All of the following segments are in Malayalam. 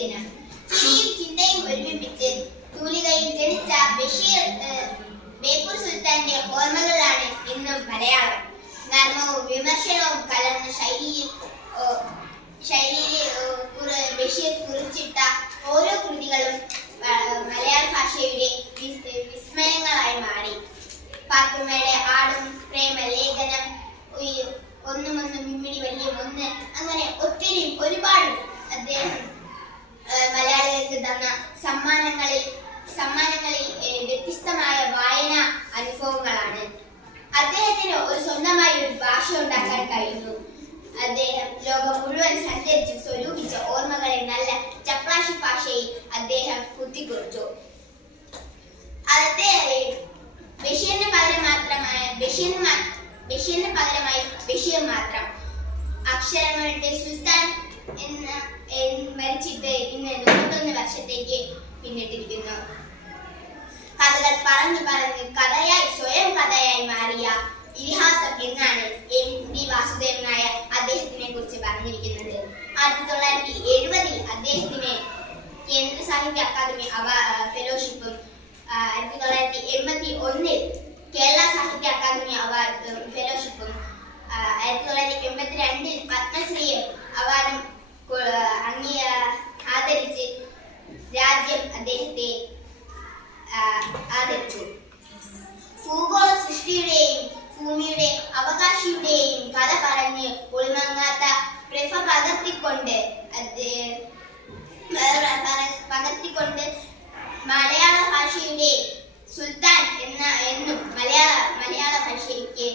ദിനം ചിരിയും ചിന്തയും ഒരുമിപ്പിച്ച് തൂലികയിൽ ജനിച്ച ബഷീർ ബേപ്പൂർ സുൽത്താന്റെ ഓർമ്മകളാണ് ഇന്നും മലയാളം. നർമ്മവും വിമർശനവും കലർന്ന ശൈലിയിൽ ശൈലിയിൽ ബഷീർ കുറിച്ചിട്ട ഓരോ കൃതികളും മലയാള ഭാഷയുടെ വിസ്- വിസ്മയങ്ങളായി മാറി. പാത്തുമ്മയുടെ ആടും പ്രേമലേഖനം ഒന്നും ഒന്നും മിമ്മിടി വലിയ ഒരു കഴിയുന്നു. അദ്ദേഹം ലോകം മുഴുവൻ സഞ്ചരിച്ച് സ്വരൂപിച്ച ഓർമ്മകളെ നല്ല ചപ്ലാശി ഭാഷയിൽ അദ്ദേഹം കുത്തിക്കുറിച്ചു അദ്ദേഹം ബഷീറിന് പകരം മാത്രമായ ബഷീറിന് ബഷീറിന് പകരമായി ബഷീർ മാത്രം അക്ഷരങ്ങളുടെ സുൽത്താൻ എന്ന് മരിച്ചിട്ട് ഇന്ന് മുപ്പത്തൊന്ന് വർഷത്തേക്ക് പിന്നിട്ടിരിക്കുന്നു. കഥകൾ പറഞ്ഞു പറഞ്ഞ് കഥയായി സ്വയം കഥയായി മാറിയ ഇതിഹാസം എന്നാണ് എം നായർ അദ്ദേഹത്തിനെ കുറിച്ച് പറഞ്ഞിരിക്കുന്നത്. ആയിരത്തി തൊള്ളായിരത്തി എഴുപതിൽ അദ്ദേഹത്തിന് കേന്ദ്ര സാഹിത്യ അക്കാദമി ഫെലോഷിപ്പും ആയിരത്തി തൊള്ളായിരത്തി എൺപത്തി ഒന്നിൽ കേരള സാഹിത്യ അക്കാദമി അവാർഡും ഫെലോഷിപ്പും ആയിരത്തി തൊള്ളായിരത്തി എൺപത്തി രണ്ടിൽ പത്മശ്രീയെ അവാർഡും അംഗീ ആദരിച്ച് രാജ്യം അദ്ദേഹത്തെ ആദരിച്ചു. പകർത്തിക്കൊണ്ട് പകർത്തിക്കൊണ്ട് മലയാള ഭാഷയുടെ സുൽത്താൻ എന്ന എന്നും മലയാള മലയാള ഭാഷയ്ക്ക്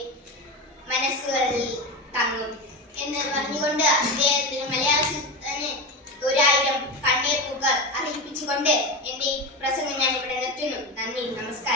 മനസ്സുകളിൽ തങ്ങും എന്ന് പറഞ്ഞുകൊണ്ട് അദ്ദേഹത്തിന് മലയാള സുൽത്താന് ഒരായിരം കണ്ണീർ പൂക്കൾ അറിയിപ്പിച്ചുകൊണ്ട് എന്റെ പ്രസംഗം ഞാൻ ഇവിടെ നിർത്തുന്നു. നന്ദി നമസ്കാരം.